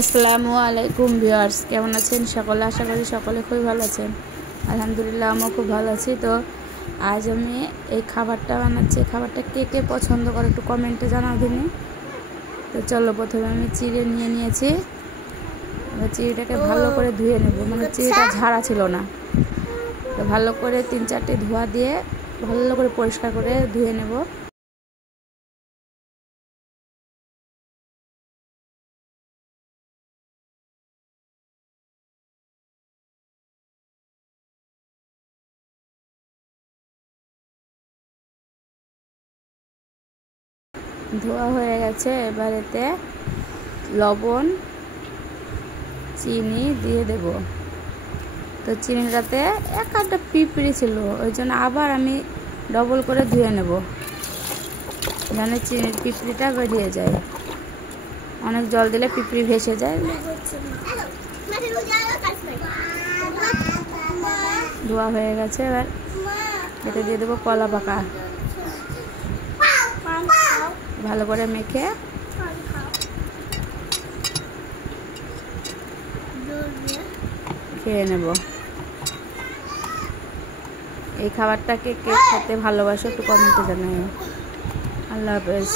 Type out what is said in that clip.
আসসালামু আলাইকুম ভিউয়ার্স, কেমন আছেন সকলে? আশা করি সকলে খুবই ভালো আছেন। আলহামদুলিল্লাহ, আমিও খুব ভালো আছি। তো আজ আমি এই খাবারটা বানাচ্ছি। খাবারটা কে কে পছন্দ করে একটু কমেন্টে জানাও দিনে। তো চলো, প্রথমে আমি চিড়ে নিয়েছি। এবার চিড়িটাকে ভালো করে ধুয়ে নেব, মানে চিড়িটা ঝাড়া ছিল না। তো ভালো করে 3-4টি ধোয়া দিয়ে ভালো করে পরিষ্কার করে ধুয়ে নেব। ধোয়া হয়ে গেছে। এবার এতে লবণ, চিনি দিয়ে দেব। তো চিনিটাতে একটা পিঁপড়ি ছিল, ওই জন্য আবার আমি ডবল করে ধুয়ে নেব, যেন চিনির পিঁপড়িটা বেরিয়ে যায়। অনেক জল দিলে পিঁপড়ি ভেসে যায়। ধোয়া হয়ে গেছে। এবার এতে দিয়ে দেবো কলা পাকা, ভালো করে মেখে খেয়ে নেব। এই খাবারটাকে কে খেতে ভালোবাসো একটু কমেন্টে জানাও। আল্লাহ হাফেজ।